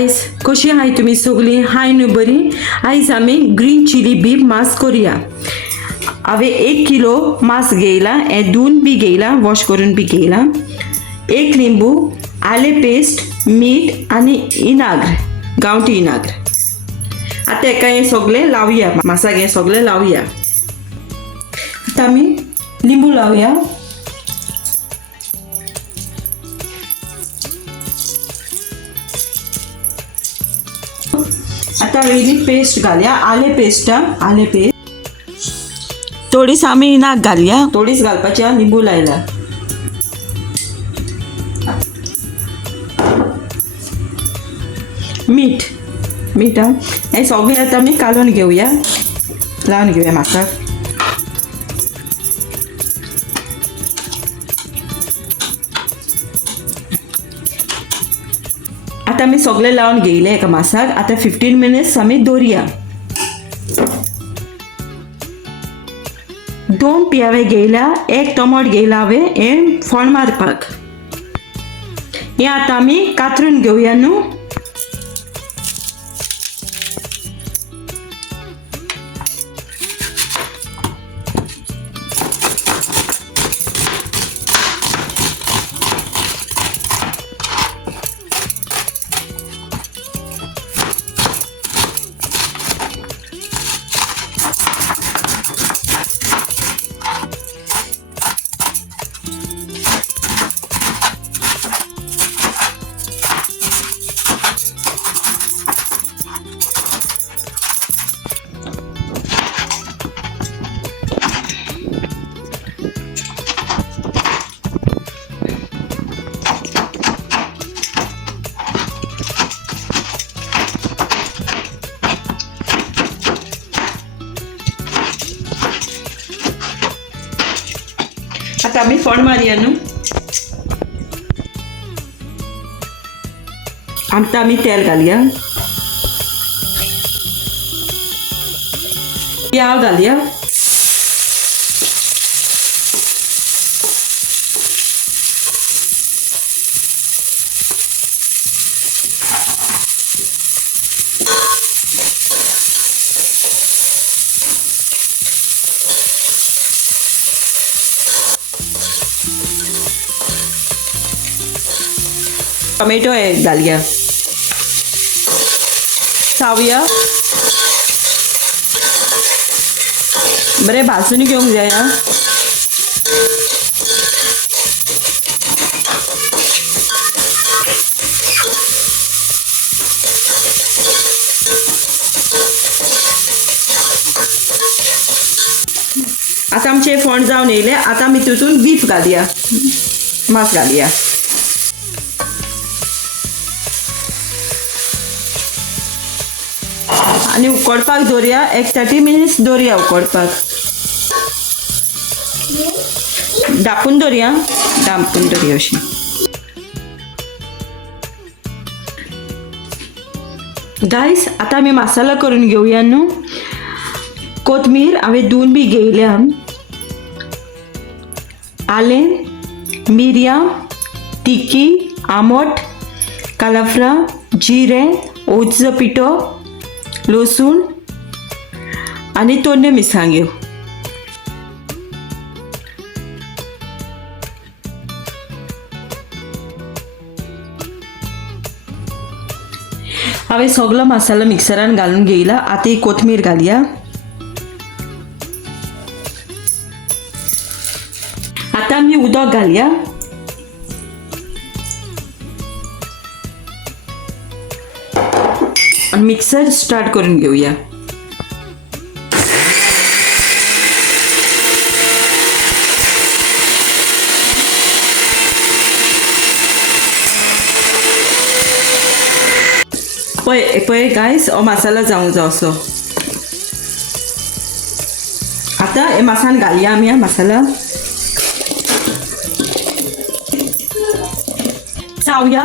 Guys कशी हाय तुम्ही सगळी हाय न्हू बरी आयज आमी ग्रीन चिली बीफ मास करूया हांवें 1 किलो मास घेयला हे धुवन बी घेयला वॉश करून बी घेयला 1 लिंबू आले पेस्ट मीठ आनी इनाग्र गांवठी इनाग्र आता एका हे सगळें लावया मासाक हे सगळें लावया आता आमी लिंबू लावया आता वेगळी पेस्ट घालया आले पेस्ट थोडीच आमी इनाक घालया थोडीच घालपाची लिंबू लायला मीठ हे सगळें आता आमी कालून घेवया लावन घेवया मासाक आता आमी सगळें लावन घेयले एका मासाक आता 15 मिनिट्स आमी दवरया 2 पियावे घेयला 1 टोमाट घेयला हांवें हे फोण मारपाक हे आता आमी कातरून घेवया न्हू आता आमी फोण मारया न्हू आता आमी तेल घालया प्याव घालया टोमॅटो हे घालया सावया बरें भाजून घेवंक जाय आता आमचे फोण जावन येयले आता आमी तितून बीफ घालया मास घालया आनी उकडपाक दवरया 30 मिनिट्स दवरया उकडपाक धापून दवरया अशी गाइस आता आमी मसाला करून घेवया न्हू कोथमीर हांवें धुवन बी घेयल्या आलें मिरयां तिकी आमट कालाफ्रा जिरें ओचो पिठो लसूण आनी तोंड्यो मिरसांग्यो हांवें सगळो मसालो मिक्सरान घालून घेयला आतां ही कोथमीर घालया आतां आमी उदक घालया आणि मिक्सर स्टार्ट करून घेऊया पळय गाइस हो मसाला जावंक जाय असो आता हे मसान घालया आमी मसाला चावया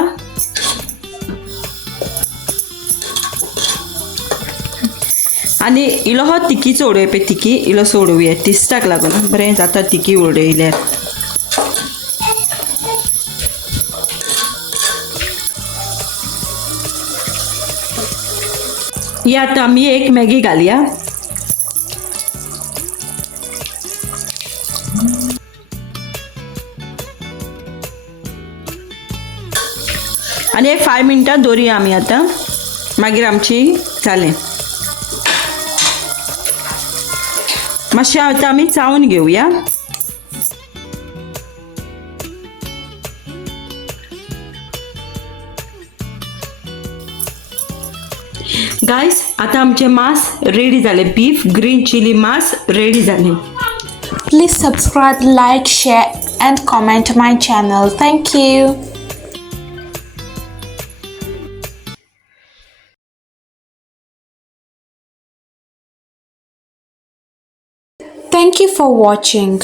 आनी इलो हो तिकीचो उडय पे तिकी इलो सोडूया टिस्टाक लागून बरें जाता तिकी उडयल्यार यात आम्ही एक मॅगी घालूया. आणि एक 5 मिनटां दवरुया आमी आतां. मागीर आमची जालें. मातशें आतां आमी चाळून घेवया. गायस, आता आमचे मास रेडी जालें. बीफ ग्रीन चिली मास रेडी जालें. Please subscribe, like, share and comment my channel. Thank you. Thank you for watching.